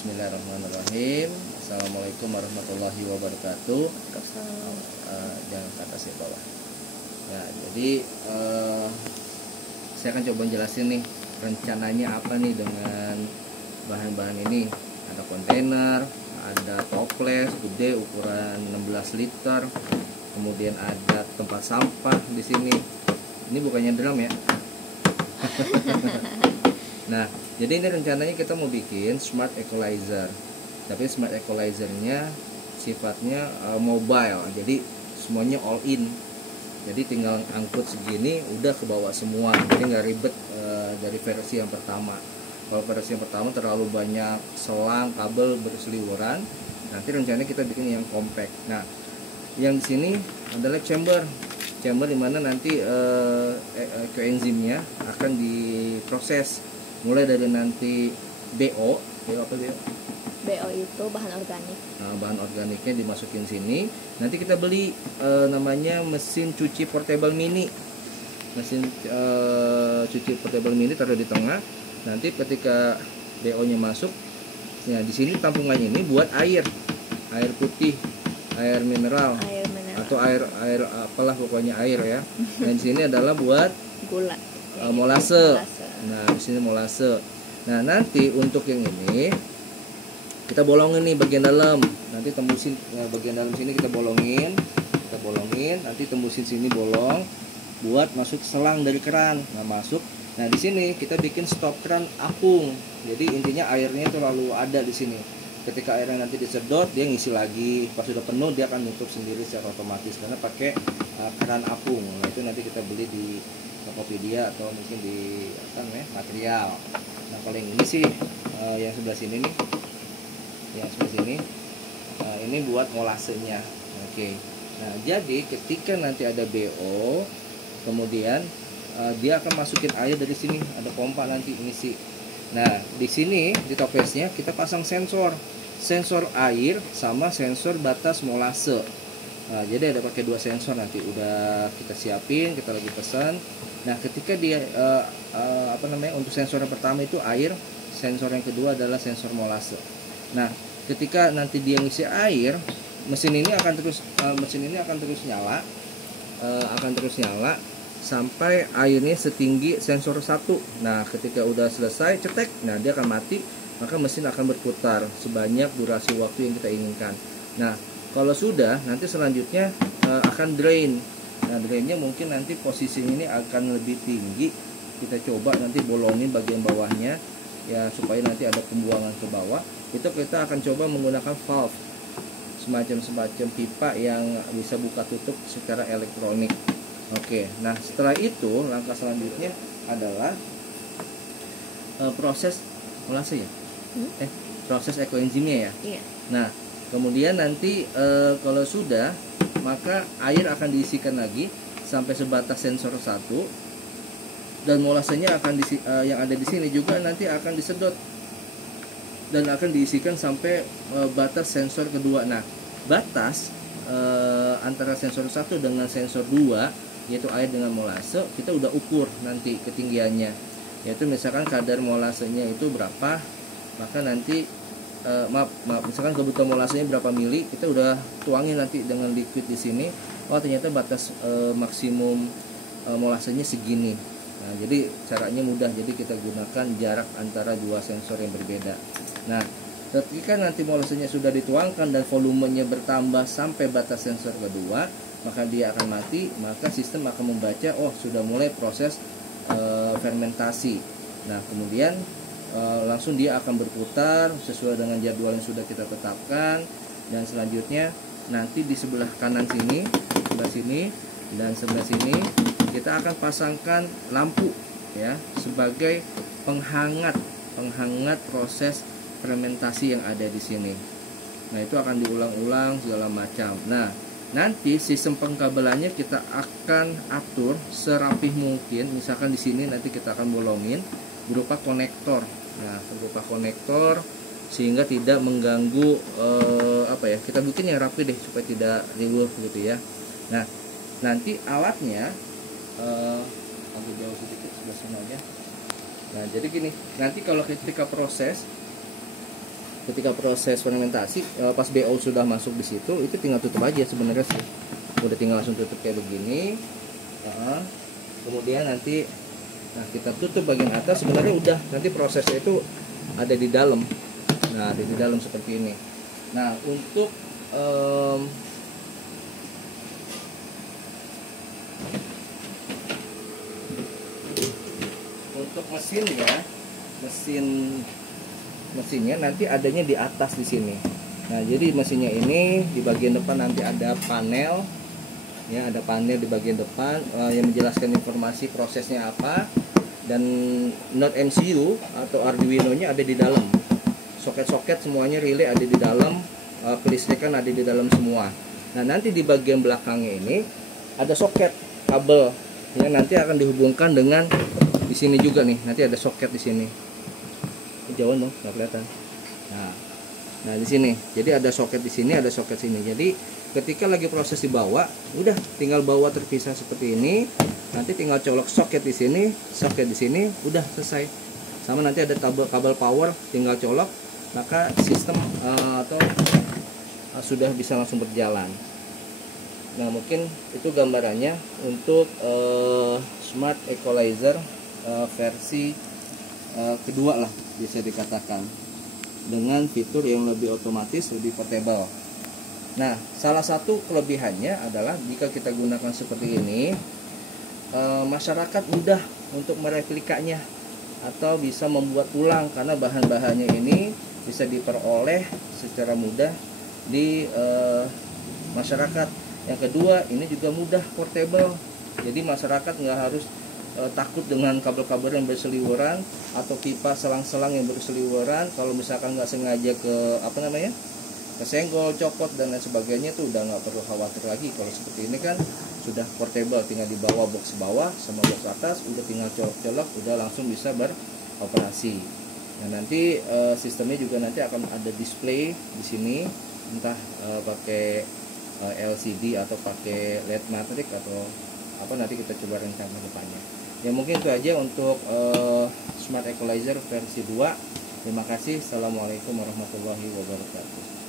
Bismillahirrahmanirrahim. Assalamualaikum warahmatullahi wabarakatuh. Jangan ke atas ya, bawah. Nah, jadi saya akan coba jelasin nih rencananya apa nih dengan bahan-bahan ini. Ada kontainer, ada toples gede ukuran 16 liter. Kemudian ada tempat sampah di sini. Ini bukannya drum ya. Nah, jadi ini rencananya kita mau bikin smart equalizer. Tapi smart equalizernya sifatnya mobile. Jadi semuanya all in. Jadi tinggal angkut segini udah ke bawah semua. Jadi nggak ribet dari versi yang pertama. Kalau versi yang pertama terlalu banyak selang, kabel berseliweran. Nanti rencananya kita bikin yang compact. Nah, yang di sini adalah chamber dimana nanti coenzimnya akan diproses mulai dari nanti BO apa BO? BO itu bahan organik. Nah, bahan organiknya dimasukin sini. Nanti kita beli namanya mesin cuci portable mini. Mesin cuci portable mini taruh di tengah. Nanti ketika BO-nya masuk, nah di sini tampungannya ini buat air putih, air mineral. Atau air apalah pokoknya air ya. Dan di sini adalah buat gula. Molase. Nah, di sini molase. Nah, nanti untuk yang ini kita bolongin nih bagian dalam. Nanti tembusin bagian dalam sini kita bolongin, nanti tembusin sini bolong buat masuk selang dari keran. Nah, masuk. Nah, di sini kita bikin stop keran apung. Jadi intinya airnya itu lalu ada di sini. Ketika airnya nanti disedot, dia ngisi lagi. Pas sudah penuh, dia akan nutup sendiri secara otomatis karena pakai keran apung. Nah, itu nanti kita beli di Tokopedia atau mungkin di material. Nah, kalau yang ini sih yang sebelah sini nih, ini buat molasenya. Oke. Nah, jadi ketika nanti ada BO, kemudian dia akan masukin air dari sini, ada pompa nanti ngisi. Nah, di sini di toplesnya kita pasang sensor air sama sensor batas molase. Nah, jadi ada pakai dua sensor nanti udah kita siapin, kita lagi pesan. Nah, ketika dia untuk sensor yang pertama itu air, sensor yang kedua adalah sensor molase. Nah, ketika nanti dia ngisi air, mesin ini akan terus nyala, sampai airnya setinggi sensor 1. Nah, ketika udah selesai cetek, nah dia akan mati, maka mesin akan berputar sebanyak durasi waktu yang kita inginkan. Nah, kalau sudah, nanti selanjutnya akan drain. Nah, drainnya mungkin nanti posisinya ini akan lebih tinggi. Kita coba nanti bolongin bagian bawahnya ya supaya nanti ada pembuangan ke bawah. Itu kita akan coba menggunakan valve, semacam pipa yang bisa buka tutup secara elektronik. Oke, nah setelah itu langkah selanjutnya adalah proses molase ya, proses ekoenzimnya ya. Iya. Nah, kemudian nanti kalau sudah, maka air akan diisikan lagi sampai sebatas sensor 1 dan molasenya akan yang ada di sini juga nanti akan disedot dan akan diisikan sampai batas sensor kedua. Nah, batas antara sensor 1 dengan sensor 2 yaitu air dengan molase, kita udah ukur nanti ketinggiannya, yaitu misalkan kadar molasenya itu berapa, maka nanti misalkan kebutuhan molasenya berapa mili, kita udah tuangin nanti dengan liquid di sini. Oh, ternyata batas maksimum molasenya segini. Nah, jadi caranya mudah, jadi kita gunakan jarak antara dua sensor yang berbeda. Nah, ketika nanti molasenya sudah dituangkan dan volumenya bertambah sampai batas sensor kedua, maka dia akan mati, maka sistem akan membaca, oh sudah mulai proses fermentasi. Nah, kemudian langsung dia akan berputar sesuai dengan jadwal yang sudah kita tetapkan. Dan selanjutnya nanti di sebelah kanan sini, sebelah sini, dan sebelah sini kita akan pasangkan lampu ya sebagai penghangat proses fermentasi yang ada di sini. Nah, itu akan diulang-ulang segala macam. Nah, nanti sistem pengkabelannya kita akan atur serapih mungkin. Misalkan di sini nanti kita akan bolongin berupa konektor. Nah, berupa konektor sehingga tidak mengganggu kita bikin yang rapi deh supaya tidak riuh gitu ya. Nah, nanti alatnya agak jauh sedikit sebelah sana aja. Nah, jadi gini, nanti kalau ketika proses ketika proses fermentasi pas BO sudah masuk di situ, itu tinggal tutup aja sebenarnya sih. Udah tinggal langsung tutup kayak begini. Kemudian nanti kita tutup bagian atas, sebenarnya udah nanti prosesnya itu ada di dalam. Nah, ada di dalam seperti ini. Nah, untuk mesinnya nanti adanya di atas di sini. Nah, jadi mesinnya ini di bagian depan nanti ada panel, ya, ada panel di bagian depan yang menjelaskan informasi prosesnya apa, dan not MCU atau Arduino-nya ada di dalam. Soket-soket semuanya, relay ada di dalam, kelistrikan ada di dalam semua. Nah, nanti di bagian belakangnya ini ada soket kabel yang nanti akan dihubungkan dengan di sini juga nih. Nanti ada soket di sini. Jauhan dong, nggak kelihatan. Nah di sini. Jadi ada soket di sini, ada soket sini. Jadi ketika lagi proses dibawa, udah tinggal bawa terpisah seperti ini. Nanti tinggal colok soket di sini, soket di sini, udah selesai. Sama nanti ada kabel power, tinggal colok, maka sistem sudah bisa langsung berjalan. Nah, mungkin itu gambarannya untuk Smart Equalizer versi kedua lah, bisa dikatakan, dengan fitur yang lebih otomatis, lebih portable. Nah, salah satu kelebihannya adalah jika kita gunakan seperti ini, masyarakat mudah untuk mereplikanya atau bisa membuat ulang, karena bahan-bahannya ini bisa diperoleh secara mudah di masyarakat. Yang kedua, ini juga mudah portable, jadi masyarakat nggak harus takut dengan kabel-kabel yang berseliweran atau pipa selang-selang yang berseliweran. Kalau misalkan nggak sengaja kesenggol, copot dan lain sebagainya, tuh udah nggak perlu khawatir lagi. Kalau seperti ini kan sudah portable, tinggal dibawa box bawah sama box atas, udah tinggal colok-colok, udah langsung bisa beroperasi. Nah, nanti sistemnya juga nanti akan ada display di sini, entah pakai LCD atau pakai LED matrix atau apa, nanti kita coba rencana depannya. Ya, mungkin itu aja untuk Smart Equalizer versi 2. Terima kasih. Assalamualaikum warahmatullahi wabarakatuh.